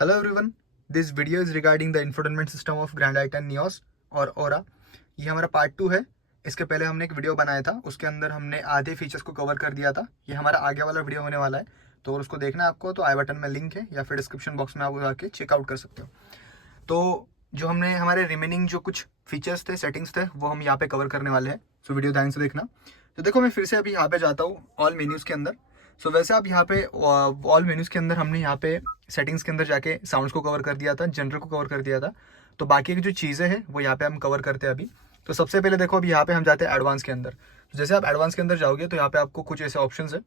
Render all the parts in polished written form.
Hello everyone, this video is regarding the infotainment system of Grand i10 Neos और Aura। ये हमारा part 2 है। इसके पहले हमने एक वीडियो बनाया था, उसके अंदर हमने आधे फीचर्स को कवर कर दिया था। ये हमारा आगे वाला वीडियो होने वाला है, तो अगर उसको देखना है आपको तो आई बटन में लिंक है या फिर डिस्क्रिप्शन बॉक्स में आप जाके चेकआउट कर सकते हो। तो जो हमने हमारे रिमेनिंग जो कुछ फीचर्स थे, सेटिंग्स थे, वो हम यहाँ पे कवर करने वाले हैं। सो वीडियो ध्यान से देखना। तो देखो, मैं फिर से अभी यहाँ पे जाता हूँ ऑल मेन्यूज़ के अंदर। सो वैसे आप यहाँ पे ऑल मेन्यूज़ के अंदर हमने यहाँ पे सेटिंग्स के अंदर जाके साउंड्स को कवर कर दिया था, जनरल को कवर कर दिया था। तो बाकी की जो चीज़ें हैं वो यहाँ पे हम कवर करते हैं अभी। तो सबसे पहले देखो, अभी यहाँ पे हम जाते हैं एडवांस के अंदर। तो जैसे आप एडवांस के अंदर जाओगे तो यहाँ पे आपको कुछ ऐसे ऑप्शन है।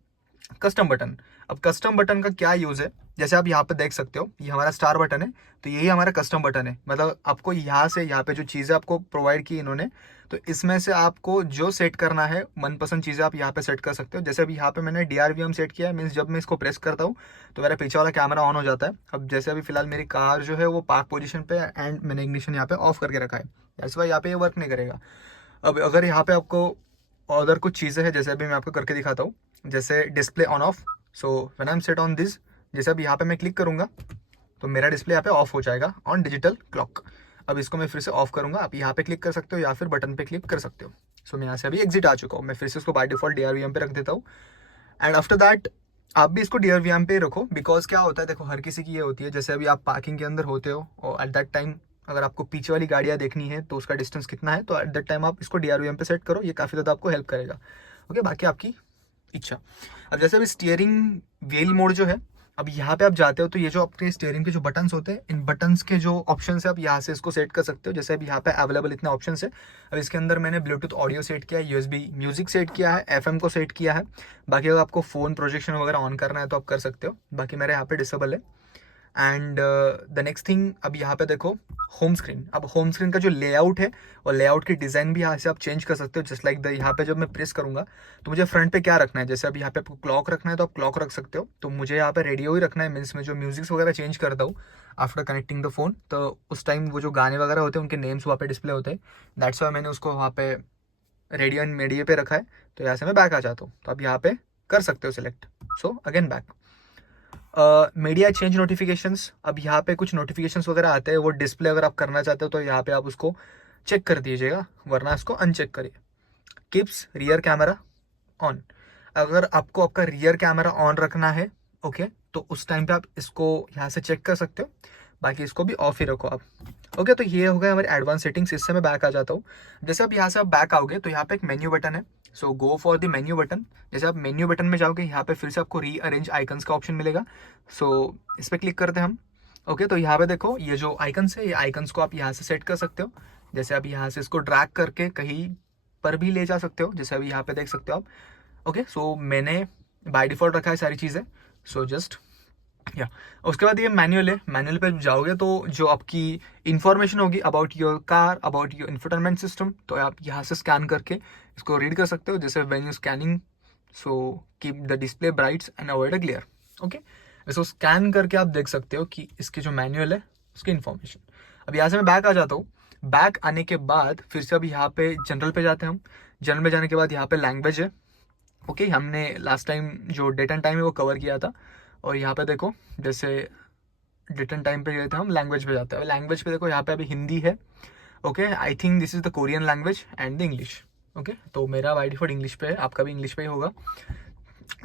Custom button. अब कस्टम बटन का क्या यूज़ है, जैसे आप यहाँ पे देख सकते हो, ये हमारा स्टार बटन है, तो यही हमारा कस्टम बटन है। मतलब आपको यहाँ से यहाँ पे जो चीज़ें आपको प्रोवाइड की इन्होंने, तो इसमें से आपको जो सेट करना है, मनपसंद चीज़ें आप यहाँ पे सेट कर सकते हो। जैसे अभी यहाँ पे मैंने DRVM सेट किया है, मीन्स जब मैं इसको प्रेस करता हूँ तो मेरा पीछे वाला कैमरा ऑन हो जाता है। अब जैसे अभी फिलहाल मेरी कार जो है वो पार्क पोजीशन पे एंड मैंने इग्निशन यहाँ पे ऑफ करके रखा है, दैट्स व्हाई यहाँ पे ये वर्क नहीं करेगा। अब अगर यहाँ पे आपको अदर कुछ चीज़ें हैं, जैसे अभी मैं आपको करके दिखाता हूँ, जैसे display on off. So when I am set on this, जैसे अब यहाँ पे मैं क्लिक करूँगा तो मेरा डिस्प्ले यहाँ पे ऑफ हो जाएगा ऑन डिजिटल क्लॉक। अब इसको मैं फिर से ऑफ करूँगा, आप यहाँ पे क्लिक कर सकते हो या फिर बटन पे क्लिक कर सकते हो। सो मैं यहाँ से अभी एग्जिट आ चुका हूँ। मैं फिर से इसको बाय डिफॉल्ट DRVM पे रख देता हूँ। एंड आफ्टर दैट आप भी इसको DRVM पे रखो, बिकॉज क्या होता है, देखो हर किसी की ये होती है, जैसे अभी आप पार्किंग के अंदर होते हो और एट दैट टाइम अगर आपको पीछे वाली गाड़ियाँ देखनी है तो उसका डिस्टेंस कितना है, तो एट दैट टाइम आप इसको DRVM पे सेट करो, ये काफ़ी ज़्यादा आपको हेल्प करेगा। ओके, बाकी आपकी इच्छा। अब जैसे अभी स्टीयरिंग व्हील मोड जो है, अब यहाँ पे आप जाते हो तो ये जो आपके स्टीयरिंग के जो बटन्स होते हैं, इन बटन्स के जो ऑप्शन है आप यहाँ से इसको सेट कर सकते हो। जैसे अभी यहाँ पे अवेलेबल इतने ऑप्शन है। अब इसके अंदर मैंने ब्लूटूथ ऑडियो सेट किया है, USB म्यूजिक सेट किया है, FM को सेट किया है। बाकी अगर आपको फ़ोन प्रोजेक्शन वगैरह ऑन करना है तो आप कर सकते हो, बाकी मेरे यहाँ पे डिसेबल है। एंड द नेक्स्ट थिंग, अब यहाँ पे देखो होम स्क्रीन। अब होम स्क्रीन का जो लेआउट है और लेआउट की डिज़ाइन भी यहाँ से आप चेंज कर सकते हो, जस्ट लाइक द यहाँ पे जब मैं प्रेस करूँगा तो मुझे फ्रंट पे क्या रखना है, जैसे अब यहाँ पे आपको क्लॉक रखना है तो आप क्लॉक रख सकते हो। तो मुझे यहाँ पे रेडियो ही रखना है, मीन्स मैं जो म्यूजिक्स वगैरह चेंज करता हूँ आफ्टर कनेक्टिंग द फोन, तो उस टाइम वो जो गाने वगैरह होते हैं उनके नेम्स वहाँ पे डिस्प्ले होते हैं। दैट्स वाई मैंने उसको वहाँ पे रेडियो एंड मीडिया पे रखा है। तो यहाँ से मैं बैक आ जाता हूँ, तो आप यहाँ पे कर सकते हो select. So again back. Media change notifications. अब यहाँ पे कुछ नोटिफिकेशंस वगैरह आते हैं, वो डिस्प्ले अगर आप करना चाहते हो तो यहाँ पे आप उसको चेक कर दीजिएगा, वरना इसको अनचेक करिए। Keeps rear camera on. अगर आपको आपका रियर कैमरा ऑन रखना है, ओके, तो उस टाइम पे आप इसको यहाँ से चेक कर सकते हो, बाकी इसको भी ऑफ ही रखो आप। ओके, तो ये हो गया हमारी एडवांस सेटिंग्स। इससे मैं बैक आ जाता हूँ। जैसे अब यहाँ से आप बैक आओगे तो यहाँ पे एक मेन्यू बटन है, so go for the menu button. जैसे आप मेन्यू बटन में जाओगे, यहाँ पे फिर से आपको रीअरेंज आइकन्स का ऑप्शन मिलेगा। सो इस पर क्लिक करते हैं हम। ओके, तो यहाँ पे देखो ये जो आइकन्स है, ये आइकन्स को आप यहाँ से सेट कर सकते हो। जैसे आप यहाँ से इसको ड्रैग करके कहीं पर भी ले जा सकते हो, जैसे अभी यहाँ पे देख सकते हो आप। ओके, सो मैंने बाय डिफॉल्ट रखा है सारी चीज़ें। सो जस्ट या उसके बाद ये मैनुअल है। मैनुअल पे जाओगे तो जो आपकी इंफॉर्मेशन होगी about your car, about your infotainment system, तो आप यहाँ से स्कैन करके इसको रीड कर सकते हो। जैसे when you scanning, so keep the display brides and avoid a glare. Okay, इसको स्कैन करके आप देख सकते हो कि इसकी जो मैनुअल है उसकी इन्फॉर्मेशन। अब यहाँ से मैं बैक आ जाता हूँ। बैक आने के बाद फिर से अब यहाँ पे जनरल पे जाते हैं हम। जनरल में जाने के बाद यहाँ पे लैंग्वेज है। ओके, हमने लास्ट टाइम जो डेट एंड टाइम है वो कवर किया था। और यहाँ पे देखो, जैसे डेट एंड टाइम पे गए थे हम, लैंग्वेज पे जाते हैं। लैंग्वेज पे देखो, यहाँ पे अभी हिंदी है। Okay, I think this is the Korean language and the English. Okay, तो मेरा बाय डिफॉल्ट इंग्लिश पे है, आपका भी इंग्लिश पे ही होगा।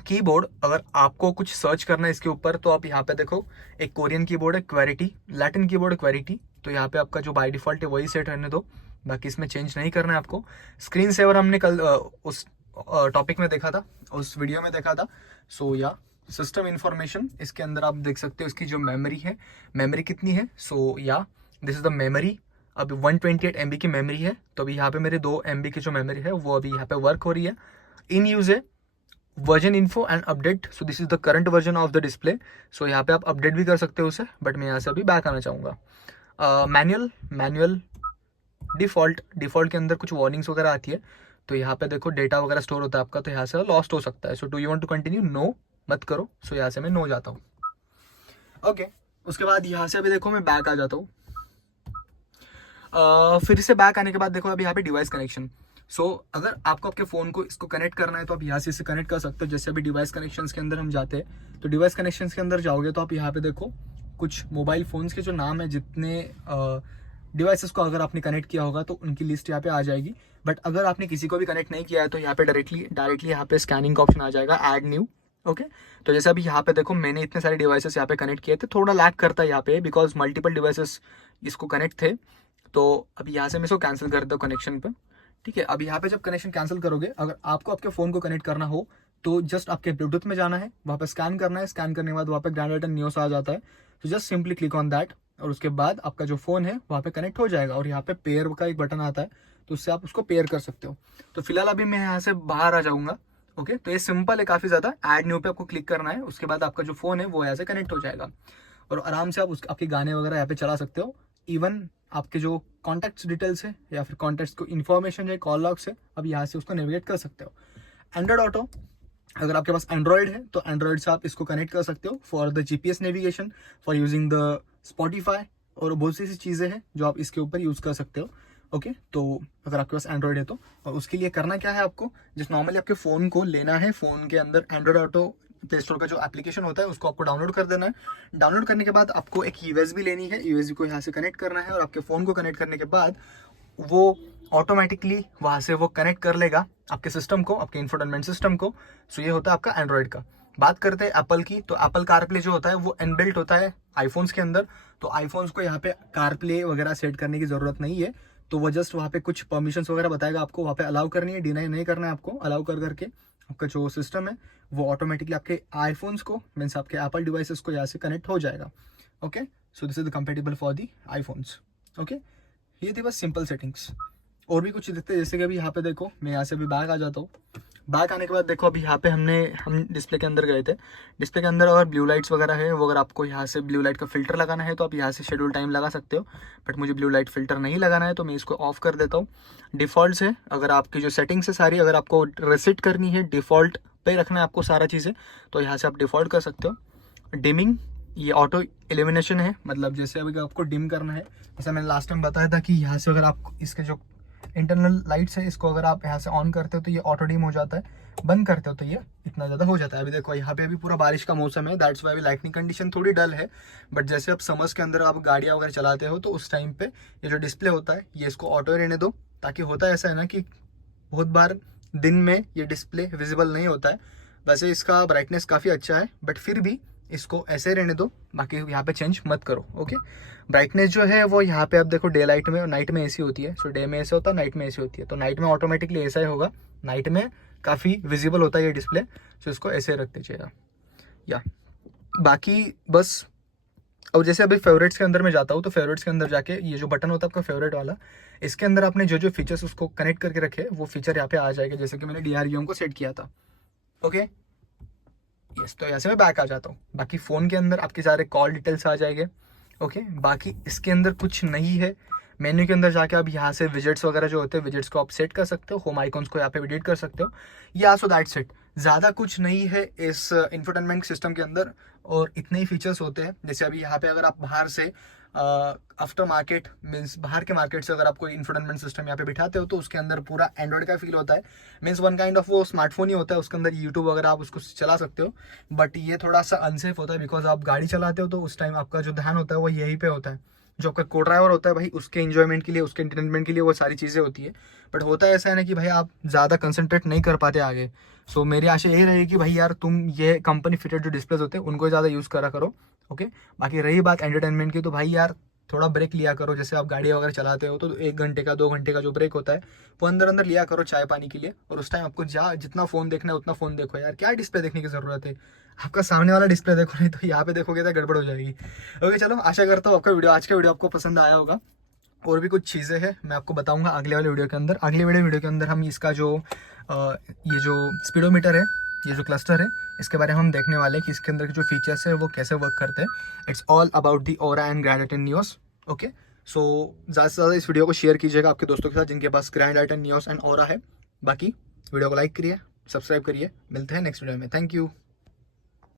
कीबोर्ड, अगर आपको कुछ सर्च करना है इसके ऊपर तो आप यहाँ पे देखो, एक कोरियन कीबोर्ड है क्वेरिटी, लैटिन कीबोर्ड है क्वेरिटी। तो यहाँ पे आपका जो बाय डिफॉल्ट है वही सेट रहने दो, बाकी इसमें चेंज नहीं करना है आपको। स्क्रीन सेवर हमने कल उस टॉपिक में देखा था, उस वीडियो में देखा था। सो या सिस्टम इंफॉर्मेशन, इसके अंदर आप देख सकते हो इसकी जो मेमोरी है, मेमोरी कितनी है। सो या दिस इज द मेमोरी। अभी 128 MB की मेमोरी है, तो अभी यहाँ पे मेरे 2 MB की जो मेमोरी है वो अभी यहाँ पे वर्क हो रही है। इन यूज है version info and update. So this is the current version of the display. So यहाँ पे आप अपडेट भी कर सकते हो उसे, बट मैं यहाँ से अभी बैक आना चाहूँगा। मैनुअल डिफॉल्ट के अंदर कुछ वार्निंग्स वगैरह आती है, तो यहाँ पे देखो डेटा वगैरह स्टोर होता है आपका, तो यहाँ से लॉस्ट हो सकता है। So do you want to continue, no मत करो। सो यहाँ से मैं नो जाता हूँ। ओके, उसके बाद यहाँ से अभी देखो मैं बैक आ जाता हूँ। फिर से बैक आने के बाद देखो अभी यहाँ पे डिवाइस कनेक्शन। सो अगर आपको आपके फ़ोन को इसको कनेक्ट करना है तो आप यहाँ से इसे कनेक्ट कर सकते हो। जैसे अभी डिवाइस कनेक्शंस के अंदर हम जाते हैं, तो डिवाइस कनेक्शंस के अंदर जाओगे तो आप यहाँ पे देखो कुछ मोबाइल फ़ोन्स के जो नाम है, जितने डिवाइसेस को अगर आपने कनेक्ट किया होगा तो उनकी लिस्ट यहाँ पे आ जाएगी। बट अगर आपने किसी को भी कनेक्ट नहीं किया है तो यहाँ पे डायरेक्टली यहाँ पे स्कैनिंग का ऑप्शन आ जाएगा, ऐड न्यू। ओके, तो जैसे अभी यहाँ पे देखो मैंने इतने सारे डिवाइसेस यहाँ पे कनेक्ट किए थे, थोड़ा लैग करता है यहाँ पे बिकॉज मल्टीपल डिवाइसेस इसको कनेक्ट थे। तो अभी यहाँ से मैं इसको कैंसिल कर देता हूँ कनेक्शन पे। ठीक है, अब यहाँ पे जब कनेक्शन कैंसिल करोगे, अगर आपको आपके फ़ोन को कनेक्ट करना हो तो जस्ट आपके ब्लूटूथ में जाना है, वहाँ पे स्कैन करना है, स्कैन करने के बाद वहाँ पे ग्रैंड आइटन न्यूज़ आ जाता है। तो just simply click on that और उसके बाद आपका जो फ़ोन है वहाँ पे कनेक्ट हो जाएगा और यहाँ पे पेयर का एक बटन आता है, तो उससे आप उसको पेयर कर सकते हो। तो फिलहाल अभी मैं यहाँ से बाहर आ जाऊँगा। ओके, तो ये सिंपल है काफ़ी ज़्यादा। ऐड न्यू पे आपको क्लिक करना है, उसके बाद आपका जो फ़ोन है वो यहाँ से कनेक्ट हो जाएगा और आराम से आप आपके गाने वगैरह यहाँ पे चला सकते हो। इवन आपके जो कॉन्टैक्ट्स डिटेल्स है या फिर कॉन्टैक्ट्स को इन्फॉर्मेशन है, कॉल लॉग्स है, अब यहाँ से उसको नेविगेट कर सकते हो। एंड्रॉयड ऑटो, अगर आपके पास एंड्रॉयड है तो एंड्रॉयड से आप इसको कनेक्ट कर सकते हो for the GPS navigation, for using the Spotify और बहुत सी ऐसी चीज़ें हैं जो आप इसके ऊपर यूज़ कर सकते हो। ओके, तो अगर आपके पास एंड्रॉयड है तो, और उसके लिए करना क्या है आपको, जिस नॉर्मली आपके फ़ोन को लेना है, फ़ोन के अंदर एंड्रॉयड ऑटो प्ले स्टोर का जो एप्लीकेशन होता है उसको आपको डाउनलोड कर देना है। डाउनलोड करने के बाद आपको एक यूएसबी लेनी है, यूएसबी को यहाँ से कनेक्ट करना है और आपके फ़ोन को कनेक्ट करने के बाद वो ऑटोमेटिकली वहाँ से वो कनेक्ट कर लेगा आपके सिस्टम को, आपके इंफोटेनमेंट सिस्टम को। सो ये होता है आपका एंड्रॉयड का। बात करते हैं एप्पल की, तो एप्पल कारप्ले जो होता है वो इनबिल्ट होता है आईफोन्स के अंदर। तो आईफोन्स को यहाँ पे कारप्ले वगैरह सेट करने की ज़रूरत नहीं है, तो वो जस्ट वहाँ पे कुछ परमिशंस वगैरह बताएगा आपको, वहाँ पे अलाउ करनी है, डिनाई नहीं करना है आपको। अलाउ कर करके आपका जो सिस्टम है वो ऑटोमेटिकली आपके आईफोन्स को, मीन्स आपके एप्पल डिवाइसेस को यहाँ से कनेक्ट हो जाएगा। Okay, so this is the compatible for the iPhones. Okay, ये थी बस सिंपल सेटिंग्स। और भी कुछ देखते हैं, जैसे कि अभी यहाँ पे देखो, मैं यहाँ से अभी बैक आ जाता हूँ। बैक आने के बाद देखो अभी यहाँ पे हम डिस्प्ले के अंदर गए थे। डिस्प्ले के अंदर अगर ब्लू लाइट्स वगैरह है, वो अगर आपको यहाँ से ब्लू लाइट का फिल्टर लगाना है तो आप यहाँ से शेड्यूल टाइम लगा सकते हो, बट मुझे ब्लू लाइट फिल्टर नहीं लगाना है तो मैं इसको ऑफ कर देता हूँ। डिफ़ॉल्ट है, अगर आपकी जो सेटिंग्स है सारी, अगर आपको रिसेट करनी है, डिफ़ॉल्ट पे रखना है आपको सारा चीज़ें, तो यहाँ से आप डिफ़ॉल्ट कर सकते हो। डिमिंग, ये ऑटो एलिमिनेशन है, मतलब जैसे अभी आपको डिम करना है, जैसे मैंने लास्ट टाइम बताया था कि यहाँ से अगर आप इसके जो इंटरनल लाइट्स है इसको अगर आप यहाँ से ऑन करते हो तो ये ऑटो डिम हो जाता है, बंद करते हो तो ये इतना ज़्यादा हो जाता है। अभी देखो यहाँ पे अभी पूरा बारिश का मौसम है, दैट्स वाई अभी लाइटनिंग कंडीशन थोड़ी डल है, बट जैसे आप समर्स के अंदर आप गाड़ियाँ वगैरह चलाते हो तो उस टाइम पे ये जो डिस्प्ले होता है ये इसको ऑटो रहने दो, ताकि होता ऐसा है ना कि बहुत बार दिन में ये डिस्प्ले विजिबल नहीं होता है। वैसे इसका ब्राइटनेस काफ़ी अच्छा है, बट फिर भी इसको ऐसे रहने दो, बाकी यहाँ पे चेंज मत करो। ओके, ब्राइटनेस जो है वो यहाँ पे आप देखो, डे लाइट में और नाइट में ऐसी होती है। सो डे में ऐसे होता है, नाइट में ऐसी होती है, तो नाइट में ऑटोमेटिकली ऐसा ही होगा, नाइट में काफ़ी विजिबल होता है ये डिस्प्ले। सो इसको ऐसे रख दीजिएगा। या बाकी बस, अब जैसे अभी फेवरेट्स के अंदर मैं जाता हूँ, तो फेवरेट्स के अंदर जाके ये जो बटन होता है आपका फेवरेट वाला, इसके अंदर आपने जो जो फीचर्स उसको कनेक्ट करके रखे वो फीचर यहाँ पे आ जाएगा, जैसे कि मैंने DRUM को सेट किया था। ओके, यस, तो यहाँ से मैं बैक आ जाता हूँ। बाकी फ़ोन के अंदर आपके सारे कॉल डिटेल्स आ जाएंगे। ओके, बाकी इसके अंदर कुछ नहीं है। मेन्यू के अंदर जाके आप यहाँ से विजेट्स वगैरह जो होते हैं, विजेट्स को आप सेट कर सकते हो, होम आइकॉन्स को यहाँ पे एडिट कर सकते हो, या सो दैट्स इट। ज़्यादा कुछ नहीं है इस इंफोटेनमेंट सिस्टम के अंदर, और इतने ही फीचर्स होते हैं। जैसे अभी यहाँ पे अगर आप बाहर से आफ्टर मार्केट, मीन्स बाहर के मार्केट से अगर आप कोई इंफोटेनमेंट सिस्टम यहाँ पे बिठाते हो तो उसके अंदर पूरा एंड्रॉइड का फील होता है, मीन्स वन काइंड ऑफ वो स्मार्टफोन ही होता है, उसके अंदर यूट्यूब वगैरह आप उसको चला सकते हो। बट ये थोड़ा सा अनसेफ होता है, बिकॉज आप गाड़ी चलाते हो तो उस टाइम आपका जो ध्यान होता है वो यहीं पे होता है। जो आपका को ड्राइवर होता है भाई, उसके एंजॉयमेंट के लिए, उसके एंटरटेनमेंट के लिए वो सारी चीज़ें होती है। बट होता है ऐसा है ना कि भाई आप ज़्यादा कंसंट्रेट नहीं कर पाते आगे। सो मेरी आशा यही रहेगी कि भाई यार तुम ये कंपनी फिटेड जो डिस्प्लेज होते हैं उनको ज़्यादा यूज़ करा करो। ओके, बाकी रही बात एंटरटेनमेंट की, तो भाई यार थोड़ा ब्रेक लिया करो। जैसे आप गाड़ी वगैरह चलाते हो तो 1 घंटे का 2 घंटे का जो ब्रेक होता है वो अंदर अंदर लिया करो चाय पानी के लिए, और उस टाइम आपको जितना फ़ोन देखना है उतना फ़ोन देखो यार, क्या डिस्प्ले देखने की ज़रूरत है, आपका सामने वाला डिस्प्ले देखो, नहीं तो यहाँ पे देखोगे तो गड़बड़ हो जाएगी। ओके चलो, आशा करता हूँ आपका आज का वीडियो आपको पसंद आया होगा। और भी कुछ चीज़ें हैं मैं आपको बताऊंगा अगले वाले वीडियो के अंदर। अगले वीडियो के अंदर हम इसका जो ये जो स्पीडोमीटर है, ये जो क्लस्टर है, इसके बारे में हम देखने वाले हैं कि इसके अंदर के जो फीचर्स है वो कैसे वर्क करते हैं। It's all about the aura and grand आइटन नियोस। ओके, सो ज़्यादा से ज़्यादा इस वीडियो को शेयर कीजिएगा आपके दोस्तों के साथ जिनके पास ग्रैंड आइटन नियोस एंड ओरा है। बाकी वीडियो को लाइक करिए, सब्सक्राइब करिए, मिलते हैं नेक्स्ट वीडियो में। Thank you.